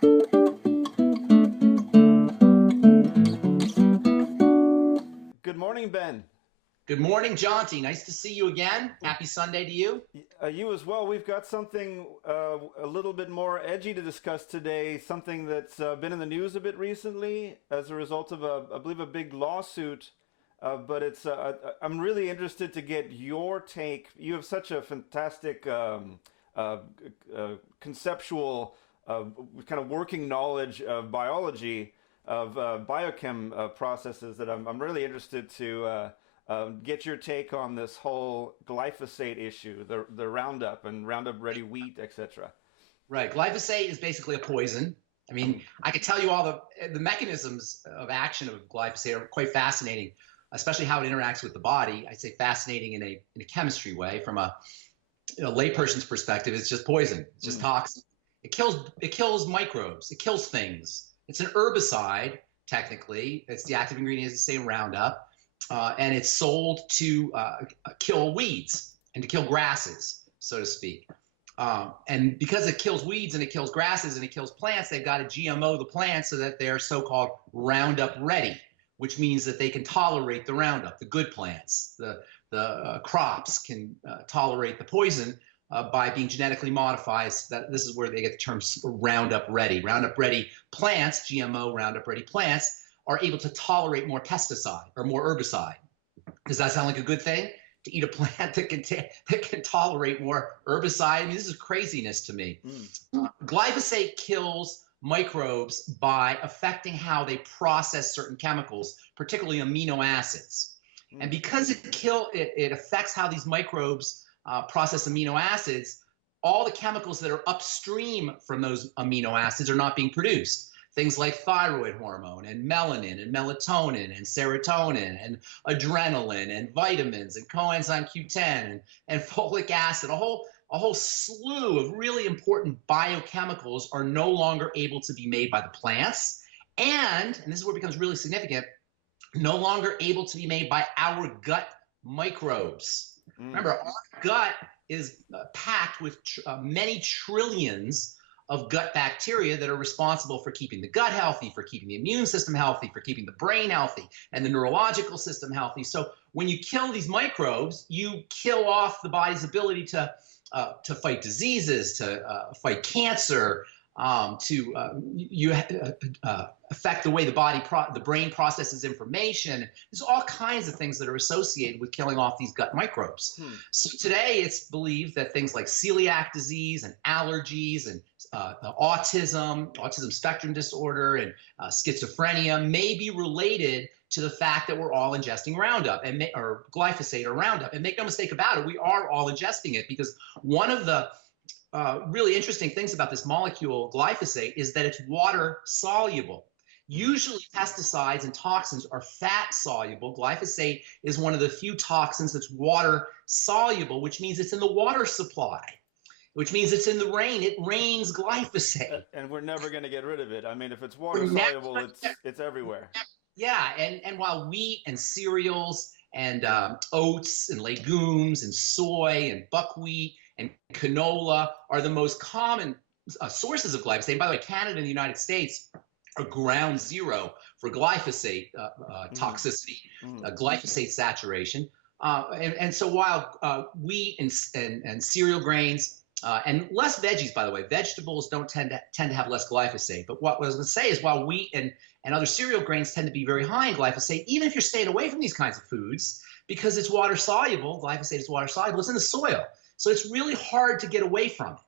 Good morning, Ben. Good morning, Jonty. Nice to see you again. Happy Sunday to you. You as well. We've got something a little bit more edgy to discuss today, something that's been in the news a bit recently as a result of, I believe, a big lawsuit. But I'm really interested to get your take. You have such a fantastic uh, conceptual kind of working knowledge of biology, of biochem processes that I'm really interested to get your take on this whole glyphosate issue, the Roundup and Roundup Ready wheat, etc. Right. Glyphosate is basically a poison. I mean, I could tell you all the mechanisms of action of glyphosate are quite fascinating, especially how it interacts with the body. I'd say fascinating in a chemistry way. From a layperson's perspective, it's just poison. It's just toxic. It kills microbes. It kills things. It's an herbicide, technically. It's the active ingredient, as they say, Roundup. And it's sold to kill weeds and to kill grasses, so to speak. And because it kills weeds and it kills grasses and it kills plants, they've got to GMO the plants so that they're so-called Roundup ready, which means that they can tolerate the Roundup. The good plants, the crops can tolerate the poison by being genetically modified. So that this is where they get the term Roundup ready. Roundup ready plants, GMO Roundup ready plants, are able to tolerate more pesticide or more herbicide. Does that sound like a good thing? To eat a plant that can tolerate more herbicide? I mean, this is craziness to me. Glyphosate kills microbes by affecting how they process certain chemicals, particularly amino acids. And because it affects how these microbes process amino acids, all the chemicals that are upstream from those amino acids are not being produced. Things like thyroid hormone and melanin and melatonin and serotonin and adrenaline and vitamins and coenzyme Q10 and folic acid, a whole slew of really important biochemicals are no longer able to be made by the plants. And this is where it becomes really significant, no longer able to be made by our gut microbes. Remember, our gut is packed with many trillions of gut bacteria that are responsible for keeping the gut healthy, for keeping the immune system healthy, for keeping the brain healthy, and the neurological system healthy. So when you kill these microbes, you kill off the body's ability to fight diseases, to fight cancer, to affect the way the brain processes information. There's all kinds of things that are associated with killing off these gut microbes. So today it's believed that things like celiac disease and allergies and autism spectrum disorder, and schizophrenia may be related to the fact that we're all ingesting Roundup or glyphosate or Roundup. And make no mistake about it, we are all ingesting it, because one of the really interesting things about this molecule, glyphosate, is that it's water soluble. Usually pesticides and toxins are fat soluble. Glyphosate is one of the few toxins that's water soluble, which means it's in the water supply, which means it's in the rain. It rains glyphosate. And we're never going to get rid of it. I mean, if it's water soluble, it's everywhere. Yeah, and while wheat and cereals and oats and legumes and soy and buckwheat and canola are the most common sources of glyphosate. By the way, Canada and the United States are ground zero for glyphosate toxicity, glyphosate saturation. And so while wheat and cereal grains and less veggies, by the way, vegetables don't tend to have less glyphosate. But what I was going to say is, while wheat and other cereal grains tend to be very high in glyphosate, even if you're staying away from these kinds of foods, because it's water soluble, glyphosate is water soluble, it's in the soil. So it's really hard to get away from it.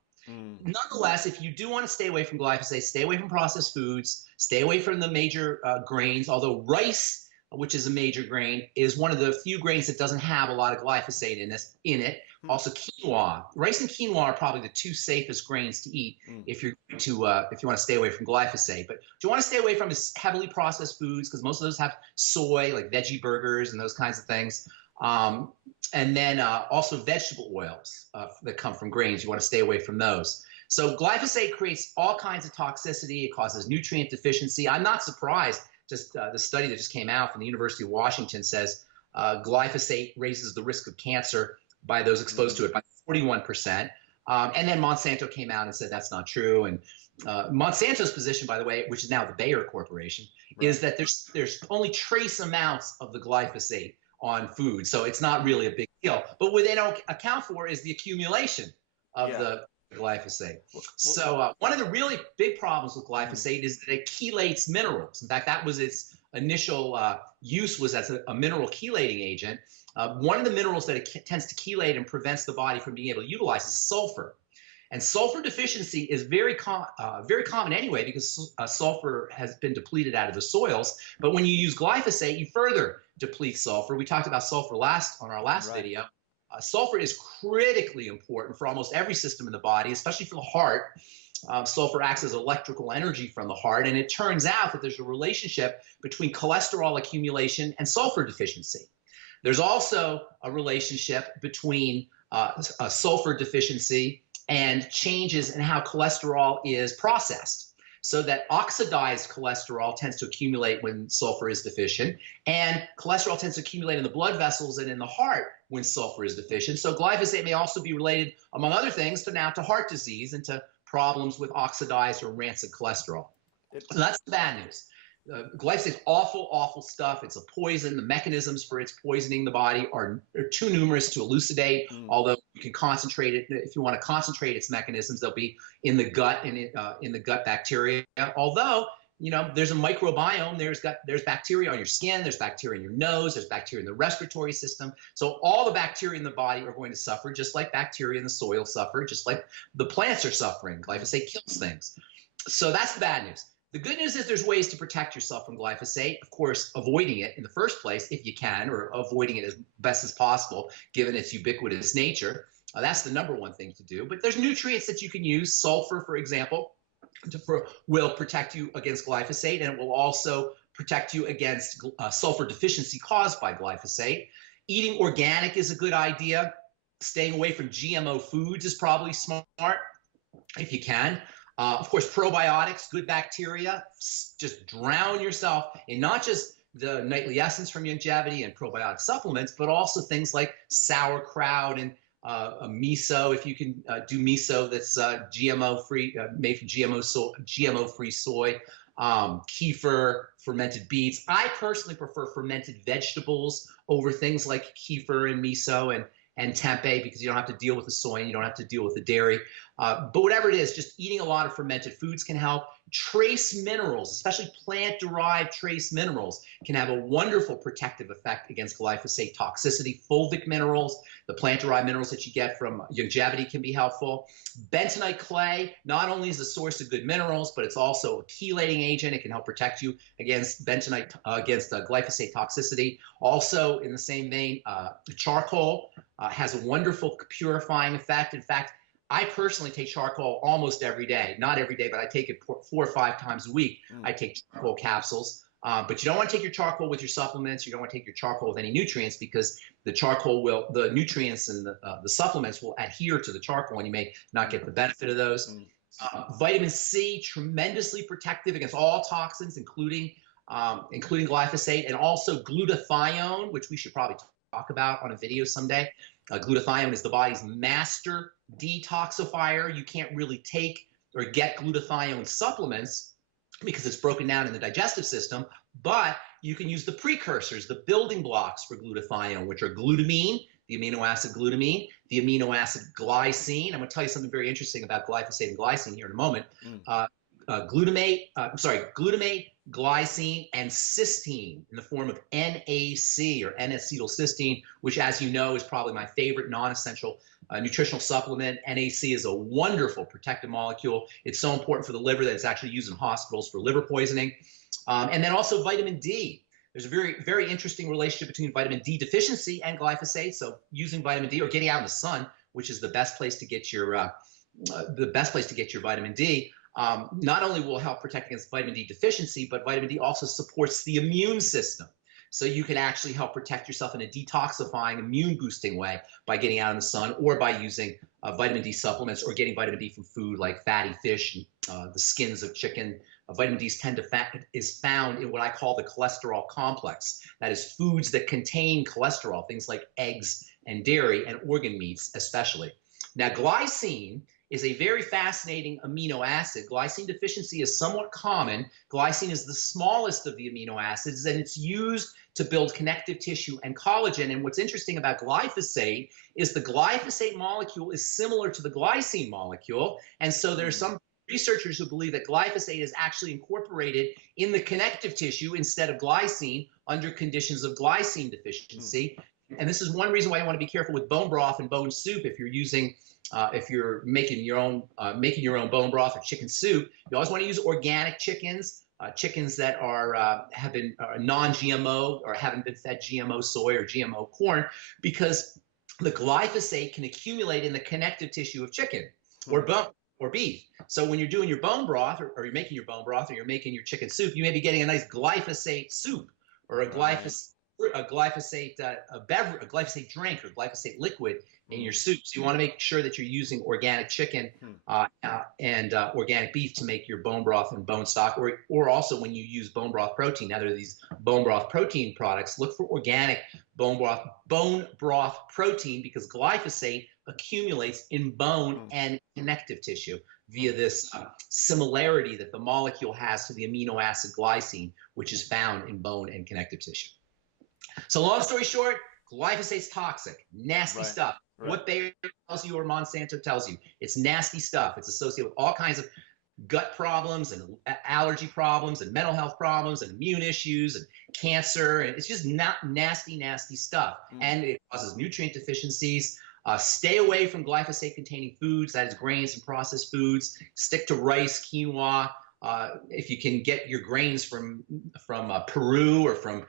Nonetheless, if you do want to stay away from glyphosate, stay away from processed foods, stay away from the major grains, although rice, which is a major grain, is one of the few grains that doesn't have a lot of glyphosate in it. Also quinoa. Rice and quinoa are probably the two safest grains to eat if you want to stay away from glyphosate. But what you want to stay away from is heavily processed foods, because most of those have soy, like veggie burgers and those kinds of things. And then also vegetable oils that come from grains. You want to stay away from those. So glyphosate creates all kinds of toxicity. It causes nutrient deficiency. I'm not surprised. Just the study that just came out from the University of Washington says glyphosate raises the risk of cancer by those exposed to it by 41%. And then Monsanto came out and said that's not true. And Monsanto's position, by the way, which is now the Bayer Corporation, is that there's only trace amounts of the glyphosate on food, so it's not really a big deal. But what they don't account for is the accumulation of the glyphosate. So one of the really big problems with glyphosate is that it chelates minerals. In fact, that was its initial use, was as a mineral chelating agent. One of the minerals that it tends to chelate and prevents the body from being able to utilize is sulfur. And sulfur deficiency is very common anyway, because sulfur has been depleted out of the soils. But when you use glyphosate, you further deplete sulfur. We talked about sulfur on our last video. Sulfur is critically important for almost every system in the body, especially for the heart. Sulfur acts as electrical energy from the heart, and it turns out that there's a relationship between cholesterol accumulation and sulfur deficiency. There's also a relationship between sulfur deficiency and changes in how cholesterol is processed. So that oxidized cholesterol tends to accumulate when sulfur is deficient, and cholesterol tends to accumulate in the blood vessels and in the heart when sulfur is deficient. So glyphosate may also be related, among other things, to heart disease and to problems with oxidized or rancid cholesterol. So that's the bad news. Glyphosate is awful, awful stuff. It's a poison. The mechanisms for its poisoning the body are too numerous to elucidate, although you can concentrate it. If you want to concentrate its mechanisms, they'll be in the gut and in the gut bacteria. Although, there's a microbiome. There's bacteria on your skin. There's bacteria in your nose. There's bacteria in the respiratory system. So all the bacteria in the body are going to suffer, just like bacteria in the soil suffer, just like the plants are suffering. Glyphosate kills things. So that's the bad news. The good news is there's ways to protect yourself from glyphosate. Of course, avoiding it in the first place, if you can, or avoiding it as best as possible, given its ubiquitous nature. That's the number one thing to do. But there's nutrients that you can use. Sulfur, for example, will protect you against glyphosate, and it will also protect you against sulfur deficiency caused by glyphosate. Eating organic is a good idea. Staying away from GMO foods is probably smart if you can. Of course, probiotics, good bacteria. Just drown yourself in not just the nightly essence from longevity and probiotic supplements, but also things like sauerkraut and miso. If you can do miso that's GMO-free, made from GMO-free soy, kefir, fermented beets. I personally prefer fermented vegetables over things like kefir and miso and tempeh, because you don't have to deal with the soy and you don't have to deal with the dairy. But whatever it is, just eating a lot of fermented foods can help. Trace minerals, especially plant-derived trace minerals, can have a wonderful protective effect against glyphosate toxicity. Fulvic minerals, the plant-derived minerals that you get from longevity, can be helpful. Bentonite clay not only is a source of good minerals, but it's also a chelating agent. It can help protect you against glyphosate toxicity. Also, in the same vein, charcoal has a wonderful purifying effect. In fact, I personally take charcoal almost every day. Not every day, but I take it 4 or 5 times a week. I take charcoal capsules. But you don't want to take your charcoal with your supplements. You don't want to take your charcoal with any nutrients, because the nutrients and the supplements will adhere to the charcoal, and you may not get the benefit of those. Vitamin C, tremendously protective against all toxins, including glyphosate, and also glutathione, which we should probably talk about on a video someday. Glutathione is the body's master detoxifier. You can't really take or get glutathione supplements because it's broken down in the digestive system, but you can use the precursors, the building blocks for glutathione, which are glutamine, the amino acid glutamine, the amino acid glycine. I'm going to tell you something very interesting about glyphosate and glycine here in a moment. Glutamate, glycine, and cysteine in the form of NAC, or N-acetylcysteine, which, as you know, is probably my favorite non-essential nutritional supplement. NAC is a wonderful protective molecule. It's so important for the liver that it's actually used in hospitals for liver poisoning. And then also vitamin D. There's a very, very interesting relationship between vitamin D deficiency and glyphosate. So using vitamin D, or getting out in the sun, which is the best place to get your vitamin D, not only will help protect against vitamin D deficiency, but vitamin D also supports the immune system. So you can actually help protect yourself in a detoxifying, immune boosting way by getting out in the sun, or by using vitamin D supplements, or getting vitamin D from food like fatty fish and the skins of chicken. Vitamin D is found in what I call the cholesterol complex. That is foods that contain cholesterol, things like eggs and dairy and organ meats especially. Now, glycine is a very fascinating amino acid. Glycine deficiency is somewhat common. Glycine is the smallest of the amino acids, and it's used to build connective tissue and collagen. And what's interesting about glyphosate is the glyphosate molecule is similar to the glycine molecule. And so there's some researchers who believe that glyphosate is actually incorporated in the connective tissue instead of glycine under conditions of glycine deficiency. And this is one reason why you want to be careful with bone broth and bone soup if you're using if you're making your own bone broth or chicken soup. You always want to use organic chickens, chickens that are have been non-GMO or haven't been fed GMO soy or GMO corn, because the glyphosate can accumulate in the connective tissue of chicken or bone or beef. So when you're doing your bone broth, or you're making your bone broth, or you're making your chicken soup, you may be getting a nice glyphosate soup or a glyphosate drink or glyphosate liquid in your soup. So you want to make sure that you're using organic chicken and organic beef to make your bone broth and bone stock, or also when you use bone broth protein. Now there are these bone broth protein products. Look for organic bone broth protein, because glyphosate accumulates in bone and connective tissue via this similarity that the molecule has to the amino acid glycine, which is found in bone and connective tissue. So long story short, glyphosate's toxic, nasty stuff. What Bayer tells you or Monsanto tells you, it's nasty stuff. It's associated with all kinds of gut problems and allergy problems and mental health problems and immune issues and cancer. And it's just not nasty, nasty stuff. And it causes nutrient deficiencies. Stay away from glyphosate-containing foods, that is grains and processed foods. Stick to rice, quinoa. If you can get your grains from Peru or from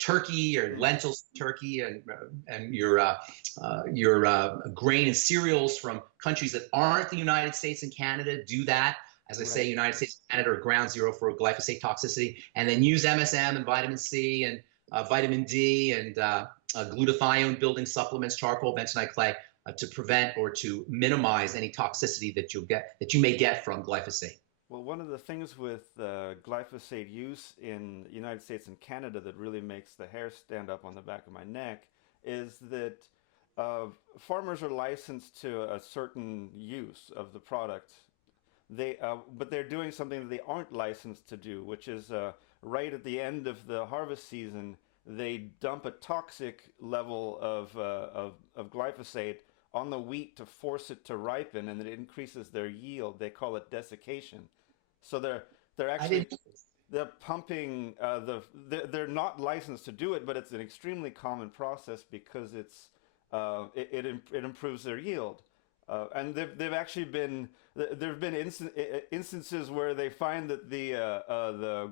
turkey or lentils, turkey, and your grain and cereals from countries that aren't the United States and Canada, do that. As I say, United States and Canada are ground zero for glyphosate toxicity. And then use MSM and vitamin C and vitamin D and glutathione building supplements, charcoal, bentonite clay, to prevent or to minimize any toxicity that you may get from glyphosate. Well, one of the things with glyphosate use in the United States and Canada that really makes the hair stand up on the back of my neck is that farmers are licensed to a certain use of the product. But they're doing something that they aren't licensed to do, which is right at the end of the harvest season, they dump a toxic level of glyphosate on the wheat to force it to ripen, and it increases their yield. They call it desiccation. So they're actually they're pumping they're not licensed to do it, but it's an extremely common process because it improves their yield. And they've actually been there have been instances where they find that the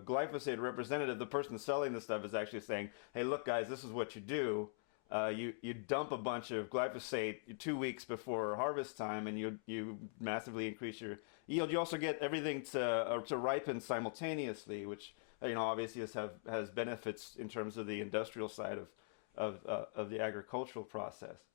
glyphosate representative, the person selling the stuff, is actually saying, "Hey, look, guys, this is what you do. You dump a bunch of glyphosate 2 weeks before harvest time, and you massively increase your yield. You also get everything to ripen simultaneously, which obviously has benefits in terms of the industrial side of the agricultural process."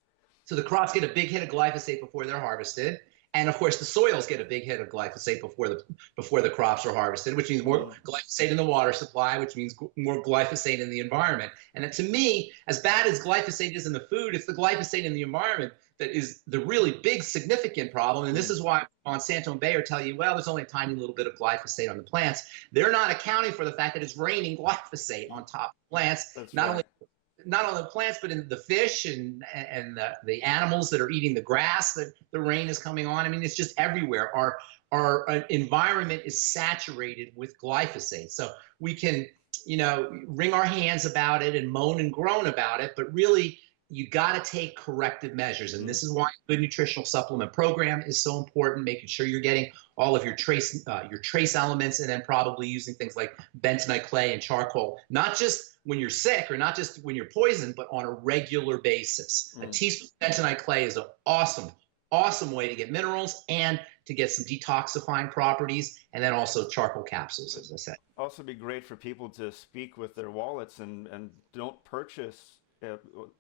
So the crops get a big hit of glyphosate before they're harvested. And of course, the soils get a big hit of glyphosate before the crops are harvested, which means more glyphosate in the water supply, which means more glyphosate in the environment. And to me, as bad as glyphosate is in the food, it's the glyphosate in the environment that is the really big, significant problem. And this is why Monsanto and Bayer tell you, well, there's only a tiny little bit of glyphosate on the plants. They're not accounting for the fact that it's raining glyphosate on top of plants. That's Not only the plants, but in the fish and the animals that are eating the grass that the rain is coming on. I mean, it's just everywhere. Our environment is saturated with glyphosate. So we can, wring our hands about it and moan and groan about it, but really you got to take corrective measures. And this is why a good nutritional supplement program is so important, making sure you're getting all of your trace elements, and then probably using things like bentonite clay and charcoal, not just when you're sick or not just when you're poisoned, but on a regular basis. A teaspoon of bentonite clay is an awesome way to get minerals and to get some detoxifying properties, and then also charcoal capsules, as I said. Also be great for people to speak with their wallets and don't purchase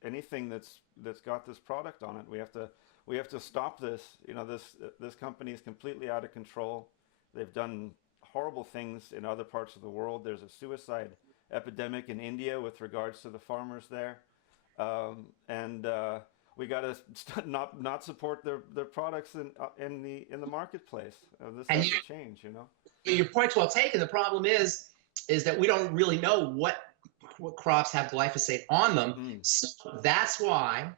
anything that's got this product on it. We have to stop this. This company is completely out of control. They've done horrible things in other parts of the world. There's a suicide epidemic in India with regards to the farmers there, and we got to not support their products in the marketplace. This has to change, you know. Your point's well taken. The problem is that we don't really know what crops have glyphosate on them. So that's why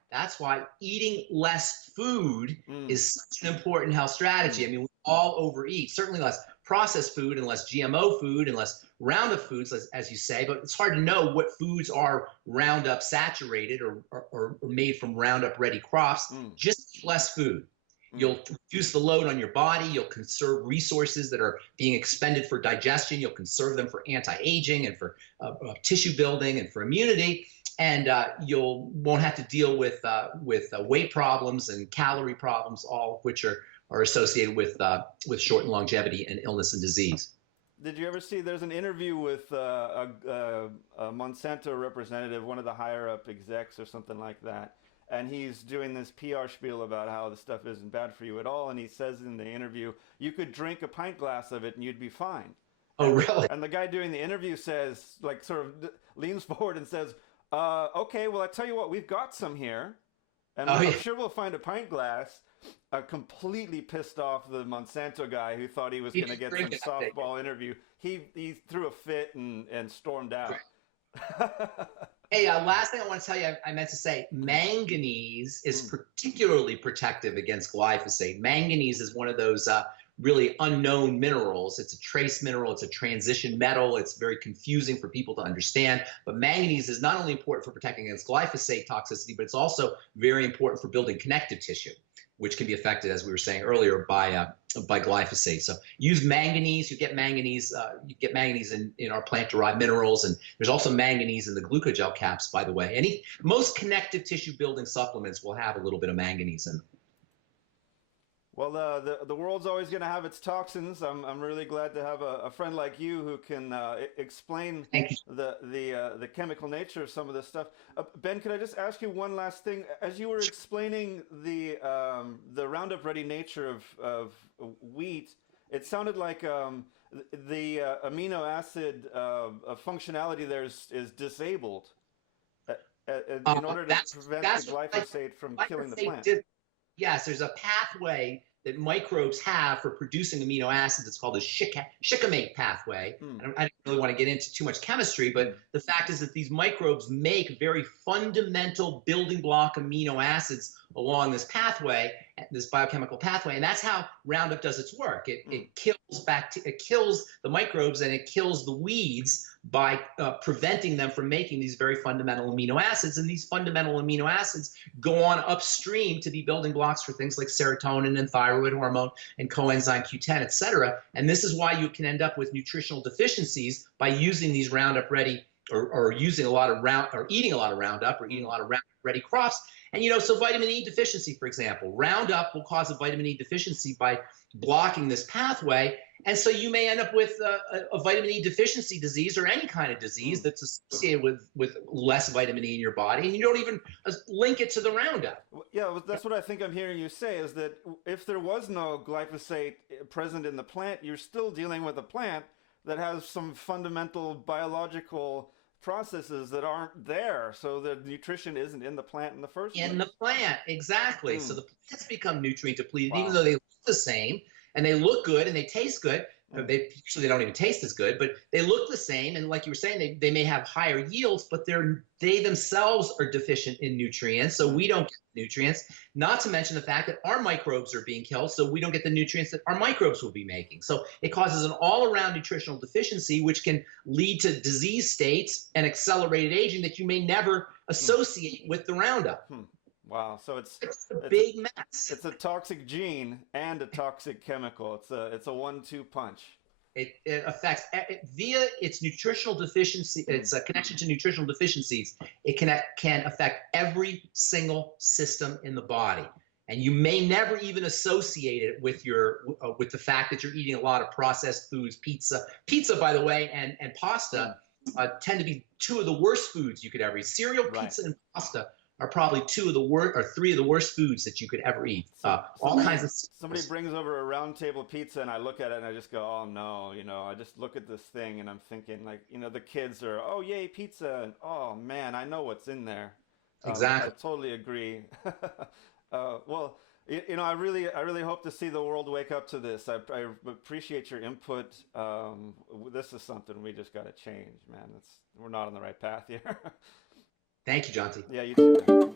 eating less food is such an important health strategy. I mean, we all overeat, certainly less processed food and less GMO food and less Roundup foods, as you say, but it's hard to know what foods are Roundup saturated or made from Roundup ready crops. Just eat less food. You'll reduce the load on your body. You'll conserve resources that are being expended for digestion. You'll conserve them for anti-aging and for tissue building and for immunity. And you won't have to deal with weight problems and calorie problems, all of which are associated with shortened longevity and illness and disease. Did you ever see, there's an interview with a Monsanto representative, one of the higher up execs or something like that, and he's doing this PR spiel about how the stuff isn't bad for you at all, and he says in the interview, you could drink a pint glass of it and you'd be fine. Oh, really? And the guy doing the interview says, like, sort of leans forward and says, okay, well, I tell you what, we've got some here, and I'm sure we'll find a pint glass. Completely pissed off the Monsanto guy who thought he was going to get some softball interview. He threw a fit and stormed out. Hey, last thing I want to tell you, I meant to say, manganese is particularly protective against glyphosate. Manganese is one of those really unknown minerals. It's a trace mineral. It's a transition metal. It's very confusing for people to understand. But manganese is not only important for protecting against glyphosate toxicity, but it's also very important for building connective tissue, which can be affected, as we were saying earlier, by glyphosate. So use manganese. You get manganese in our plant-derived minerals, and there's also manganese in the glucogel caps, by the way. Most connective tissue building supplements will have a little bit of manganese in them. Well, the world's always going to have its toxins. I'm really glad to have a friend like you who can explain the chemical nature of some of this stuff. Ben, could I just ask you one last thing? As you were explaining the Roundup ready nature of wheat, it sounded like the amino acid functionality there is disabled in order to prevent the glyphosate from killing the plant. Yes, there's a pathway that microbes have for producing amino acids. It's called the shikimate pathway. I don't really want to get into too much chemistry, but the fact is that these microbes make very fundamental building block amino acids along this pathway, this biochemical pathway, and that's how Roundup does its work. It kills the microbes and it kills the weeds by preventing them from making these very fundamental amino acids. And these fundamental amino acids go on upstream to be building blocks for things like serotonin and thyroid hormone and coenzyme Q10, et cetera. And this is why you can end up with nutritional deficiencies by using these Roundup ready or using a lot of eating a lot of Roundup or eating a lot of Roundup ready crops. And, so vitamin E deficiency, for example, Roundup will cause a vitamin E deficiency by blocking this pathway. And so you may end up with a vitamin E deficiency disease or any kind of disease that's associated with less vitamin E in your body, and you don't even link it to the Roundup. Yeah, that's what I think I'm hearing you say, is that if there was no glyphosate present in the plant, you're still dealing with a plant that has some fundamental biological processes that aren't there, so the nutrition isn't in the plant in the first place. In the plant, exactly. So the plants become nutrient depleted, even though they look the same and they look good and they taste good. They don't even taste as good, but they look the same. And like you were saying, they may have higher yields, but they themselves are deficient in nutrients, so we don't get nutrients. Not to mention the fact that our microbes are being killed, so we don't get the nutrients that our microbes will be making. So it causes an all-around nutritional deficiency, which can lead to disease states and accelerated aging that you may never associate with the Roundup. Wow, so it's a big mess. It's a toxic gene and a toxic chemical. It's a 1-2 punch. It affects via its nutritional deficiency. It's a connection to nutritional deficiencies. It can affect every single system in the body, and you may never even associate it with with the fact that you're eating a lot of processed foods. Pizza, by the way, and pasta tend to be two of the worst foods you could ever eat. Cereal, pizza, and pasta are probably two of the worst or three of the worst foods that you could ever eat. All kinds of. Somebody brings over a round table pizza and I look at it and I just go, oh no, I just look at this thing and I'm thinking like, the kids are, oh yay, pizza. And oh man, I know what's in there. Exactly. I totally agree. Well, I really hope to see the world wake up to this. I appreciate your input. This is something we just got to change, man. We're not on the right path here. Thank you, Jonty. Yeah, you too.